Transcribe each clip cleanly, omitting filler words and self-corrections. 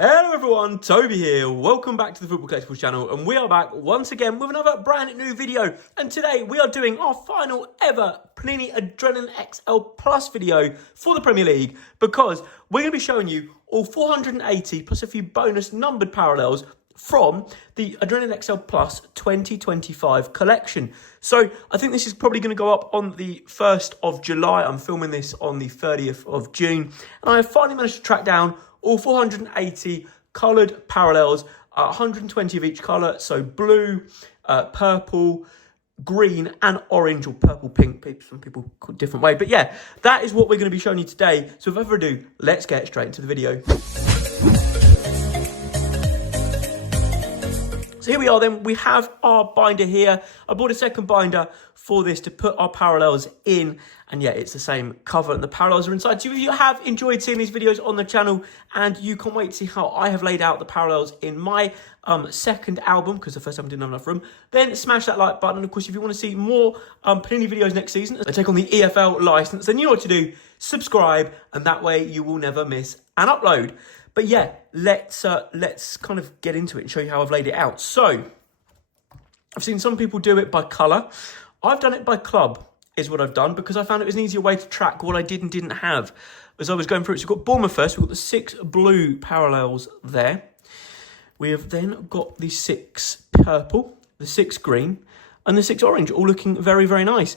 Hello everyone, Toby here. Welcome back to the Football Collectibles channel, and we are back once again with another brand new video. And today we are doing our final ever Panini Adrenalyn XL Plus video for the Premier League, because we're going to be showing you all 480 plus a few bonus numbered parallels from the Adrenalyn XL Plus 2025 collection. So I think this is probably going to go up on the 1st of July. I'm filming this on the 30th of June, and I have finally managed to track down all 480 coloured parallels, 120 of each colour, so blue, purple, green and orange, or purple pink, some people call it a different way. But yeah, that is what we're going to be showing you today. So without further ado, let's get straight into the video. So here we are then, we have our binder here. I bought a second binder for this to put our parallels in, and yeah, it's the same cover and the parallels are inside. So if you have enjoyed seeing these videos on the channel and you can't wait to see how I have laid out the parallels in my second album, because the first album didn't have enough room, then smash that like button. And of course, if you want to see more Panini videos next season, I take on the EFL license, then you know what to do, subscribe, and that way you will never miss an upload. But yeah, let's kind of get into it and show you how I've laid it out. So, I've seen some people do it by colour. I've done it by club, is what I've done, because I found it was an easier way to track what I did and didn't have as I was going through it. So we've got Bournemouth first. We've got the 6 blue parallels there. We have then got the 6 purple, the 6 green, and the 6 orange, all looking very, very nice.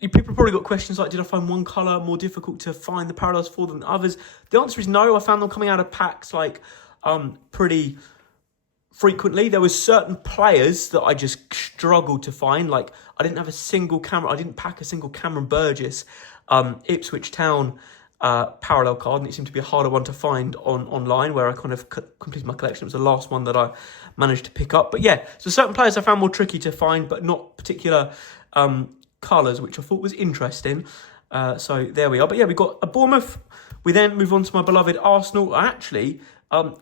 People have probably got questions like, did I find one colour more difficult to find the parallels for than others? The answer is no. I found them coming out of packs like pretty frequently. There was certain players that I just struggled to find. Like, I didn't have a single I didn't pack a single Cameron Burgess Ipswich Town parallel card, and it seemed to be a harder one to find online, where I kind of completed my collection. It was the last one that I managed to pick up. But yeah, so certain players I found more tricky to find, but not particular colours, which I thought was interesting. So there we are. But yeah, we've got a Bournemouth. We then move on to my beloved Arsenal. I actually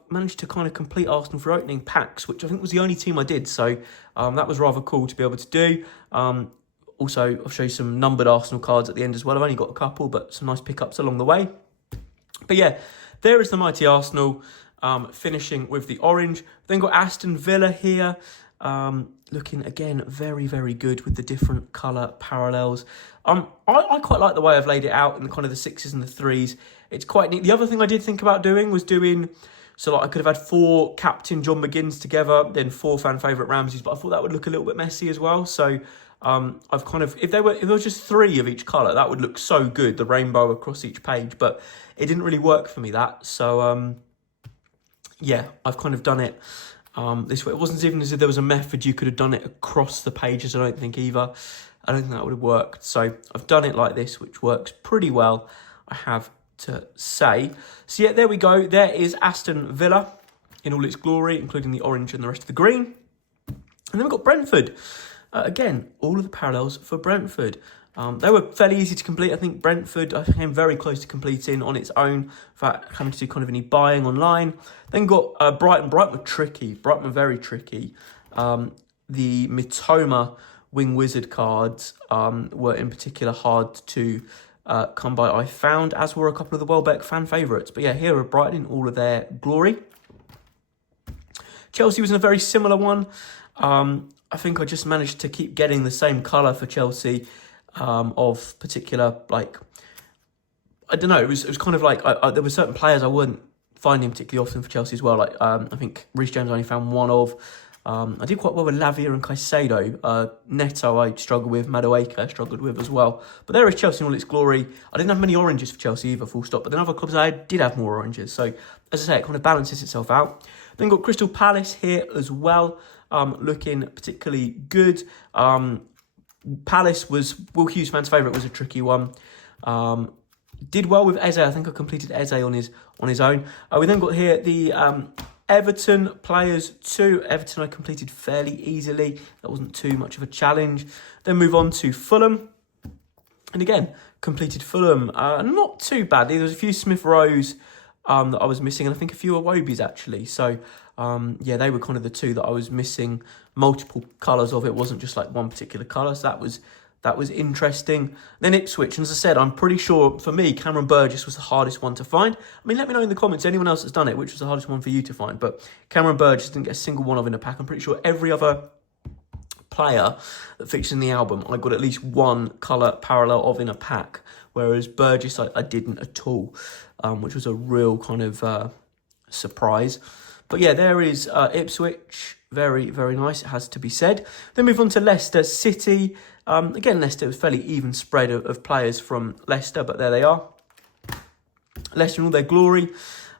managed to kind of complete Arsenal for opening packs, which I think was the only team I did. So that was rather cool to be able to do. Also, I'll show you some numbered Arsenal cards at the end as well. I've only got a couple, but some nice pickups along the way. But yeah, there is the mighty Arsenal, finishing with the orange. Then got Aston Villa here. Looking again very, very good with the different colour parallels. I quite like the way I've laid it out in the kind of the 6s and the 3s. It's quite neat. The other thing I did think about doing was so like I could have had 4 Captain John McGinns together, then 4 fan favourite Ramseys, but I thought that would look a little bit messy as well. So I've kind of, if there was just 3 of each colour, that would look so good, the rainbow across each page, but it didn't really work for me, that. So yeah, I've kind of done it this way. It wasn't even as if there was a method you could have done it across the pages, I don't think either. I don't think that would have worked. So I've done it like this, which works pretty well, I have to say. So yeah, there we go. There is Aston Villa in all its glory, including the orange and the rest of the green. And then we've got Brentford. Again, all of the parallels for Brentford. They were fairly easy to complete. I think Brentford, I came very close to completing on its own without having to do kind of any buying online. Then got Brighton. Brighton were tricky. Brighton were very tricky. The Mitoma Wing Wizard cards were in particular hard to come by, I found, as were a couple of the Welbeck fan favourites. But yeah, here are Brighton in all of their glory. Chelsea was in a very similar one. I think I just managed to keep getting the same colour for Chelsea. Of particular, like, I don't know, it was kind of like, there were certain players I wouldn't finding particularly often for Chelsea as well. Like, I think Reece James only found one of. I did quite well with Lavia and Caicedo. Neto I struggled with, Madueke I struggled with as well. But there is Chelsea in all its glory. I didn't have many oranges for Chelsea either, full stop. But then other clubs I did have more oranges. So, as I say, it kind of balances itself out. Then got Crystal Palace here as well, looking particularly good. Palace was Will Hughes' fans' favourite, was a tricky one. Did well with Eze. I think I completed Eze on his own. We then got here the Everton players too. Everton I completed fairly easily. That wasn't too much of a challenge. Then move on to Fulham. And again, completed Fulham. Not too badly. There was a few Smith Rowes that I was missing, and I think a few Iwobies actually. So yeah, they were kind of the 2 that I was missing multiple colours of. It wasn't just like one particular colour, so that was That was interesting. Then Ipswich, and as I said, I'm pretty sure for me, Cameron Burgess was the hardest one to find. I mean, let me know in the comments, anyone else that's done it, which was the hardest one for you to find. But Cameron Burgess didn't get a single one of in a pack. I'm pretty sure every other player that features in the album, I got at least one colour parallel of in a pack. Whereas Burgess, I didn't at all, which was a real kind of surprise. But yeah, there is Ipswich. Very, very nice, it has to be said. Then move on to Leicester City. Again, Leicester was fairly even spread of players from Leicester, but there they are. Leicester in all their glory.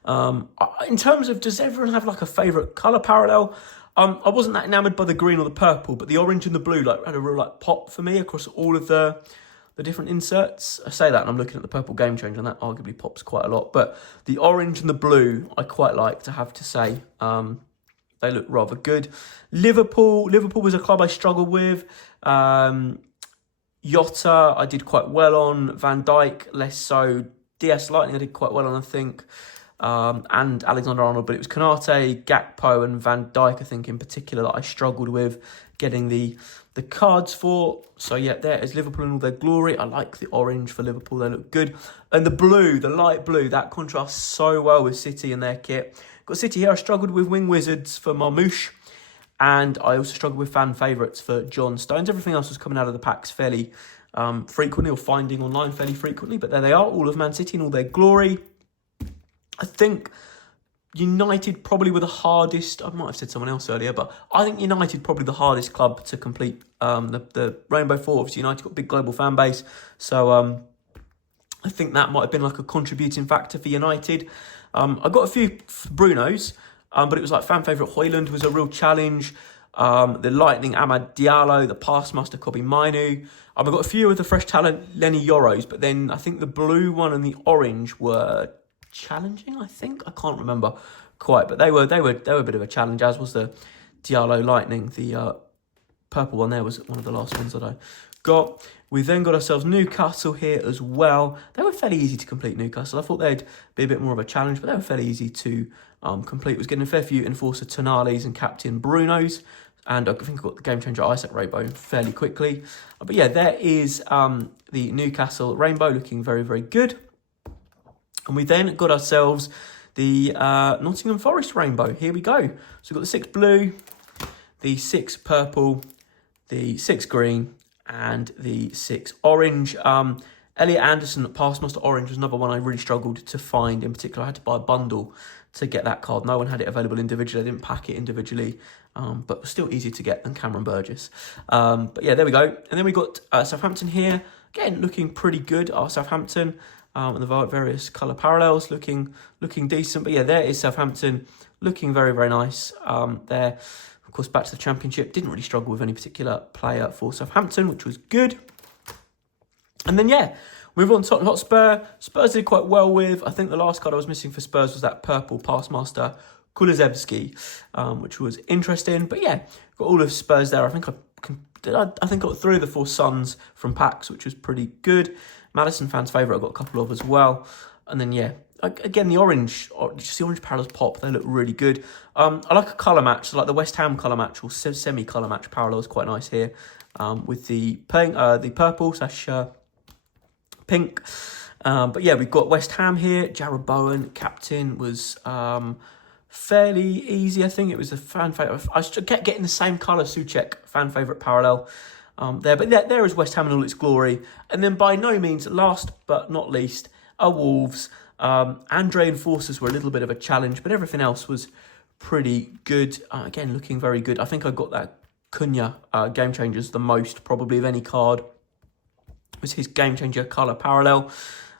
In terms of, does everyone have like a favourite colour parallel? I wasn't that enamoured by the green or the purple, but the orange and the blue like had a real like pop for me across all of the different inserts. I say that and I'm looking at the purple game changer, and that arguably pops quite a lot. But the orange and the blue, I quite like to have to say. They look rather good. Liverpool was a club I struggled with. Jota, I did quite well on. Van Dijk, less so. DS Lightning, I did quite well on, I think. And Alexander-Arnold, but it was Konate, Gakpo and Van Dijk, I think, in particular, that I struggled with getting the cards for. So, yeah, there is Liverpool in all their glory. I like the orange for Liverpool. They look good. And the blue, the light blue, that contrasts so well with City and their kit. Got City here. I struggled with Wing Wizards for Marmouche. And I also struggled with fan favourites for John Stones. Everything else was coming out of the packs fairly frequently, or finding online fairly frequently. But there they are, all of Man City in all their glory. I think United probably were the hardest. I might have said someone else earlier, but I think United probably the hardest club to complete the Rainbow Four. Obviously, United got a big global fan base. So I think that might have been like a contributing factor for United. I got a few Brunos, but it was like fan favourite Højlund was a real challenge. The Lightning Amad Diallo, the Passmaster Kobe Mainu. I got a few of the fresh talent Lenny Yoros, but then I think the blue one and the orange were challenging. I think I can't remember quite, but they were a bit of a challenge. As was the Diallo Lightning. The purple one there was one of the last ones that I got. We then got ourselves Newcastle here as well. They were fairly easy to complete, Newcastle. I thought they'd be a bit more of a challenge, but they were fairly easy to complete. It was getting a fair few Enforcer Tonales and Captain Brunos. And I think I got the Game Changer Isaac Rainbow fairly quickly. But yeah, there is the Newcastle Rainbow looking very, very good. And we then got ourselves the Nottingham Forest Rainbow. Here we go. So we've got the 6 blue, the 6 purple, the 6 green, and the 6 orange. Elliot Anderson, Passmaster Orange, was another one I really struggled to find. In particular, I had to buy a bundle to get that card. No one had it available individually. I didn't pack it individually, but was still easier to get than Cameron Burgess. But yeah, there we go. And then we got Southampton here. Again, looking pretty good. Our Southampton. And the various colour parallels looking decent. But yeah, there is Southampton looking very, very nice there. Of course, back to the Championship. Didn't really struggle with any particular player for Southampton, which was good. And then, yeah, move on to Tottenham Hotspur. Spurs did quite well with. I think the last card I was missing for Spurs was that purple Passmaster Kulusevski, which was interesting. But yeah, got all of Spurs there. I think I got 3 of the 4 Suns from packs, which was pretty good. Madison fans' favourite, I got a couple of as well. And then, yeah, again, the orange parallels pop. They look really good. I like a colour match. So like the West Ham colour match or semi-colour match parallels quite nice here with the purple / pink. But yeah, we've got West Ham here. Jarrod Bowen, captain, was fairly easy. I think it was a fan favourite. I kept getting the same colour Souček fan favourite parallel. There, but there is West Ham in all its glory. And then by no means, last but not least, are Wolves. Andre Enforcers were a little bit of a challenge, but everything else was pretty good. Again, looking very good. I think I got that Cunha Game Changers the most, probably, of any card. It was his Game Changer colour parallel,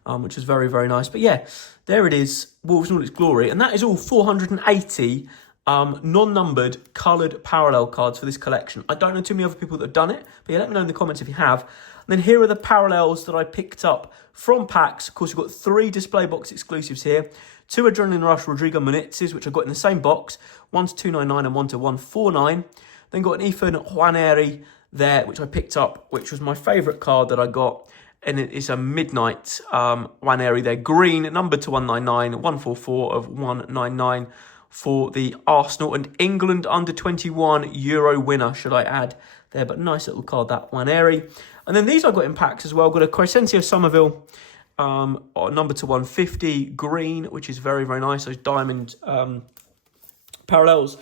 which was very, very nice. But yeah, there it is, Wolves in all its glory. And that is all 480 non-numbered coloured parallel cards for this collection. I don't know too many other people that have done it, but yeah, let me know in the comments if you have. And then here are the parallels that I picked up from packs. Of course, we've got 3 display box exclusives here. 2 Adrenaline Rush Rodrigo Munitz's, which I got in the same box. 1 to 299 and 1 to 149. Then got an Ethan Nwaneri there, which I picked up, which was my favourite card that I got. And it is a Midnight Nwaneri there. Green, numbered to 199, 144 of 199. For the Arsenal and England under-21 Euro winner, should I add there. But nice little card, that Nwaneri. And then these I got in packs as well. Got a Crescencio Somerville, number to 150, green, which is very, very nice. Those diamond parallels.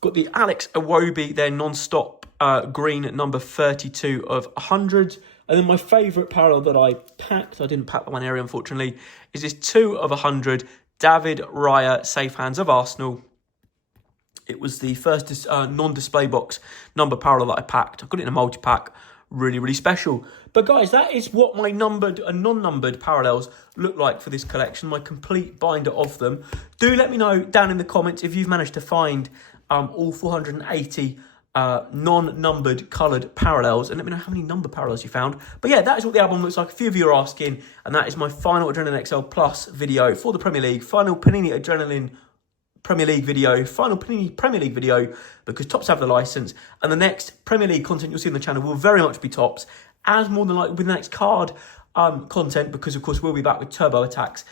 Got the Alex Iwobi, their non-stop green, number 32 of 100. And then my favourite parallel that I packed, I didn't pack the one area unfortunately, is this 2 of 100, David Raya, safe hands of Arsenal. It was the first non-display box number parallel that I packed. I got it in a multi-pack. Really, really special. But guys, that is what my numbered and non-numbered parallels look like for this collection, my complete binder of them. Do let me know down in the comments if you've managed to find all 480 non-numbered coloured parallels, and let me know how many number parallels you found. But yeah, that is what the album looks like. A few of you are asking, and that is my final Adrenalyn XL Plus video for the Premier League, final Panini Adrenalyn Premier League video, final Panini Premier League video, because Topps have the license, and the next Premier League content you'll see on the channel will very much be Topps, as more than likely with the next card content, because of course we'll be back with Turbo Attacks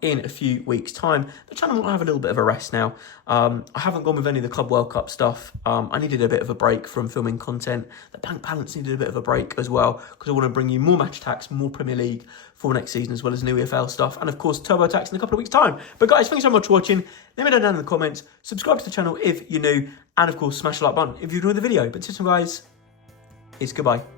in a few weeks' time. The channel will have a little bit of a rest now. I haven't gone with any of the Club World Cup stuff. I needed a bit of a break from filming content. The Bank Balance needed a bit of a break as well, because I want to bring you more match attacks, more Premier League for next season, as well as new EFL stuff, and of course Turbo Attacks in a couple of weeks' time. But guys, thanks so much for watching. Let me know down in the comments. Subscribe to the channel if you're new, and of course smash the like button if you enjoyed the video. But this one, guys, is goodbye.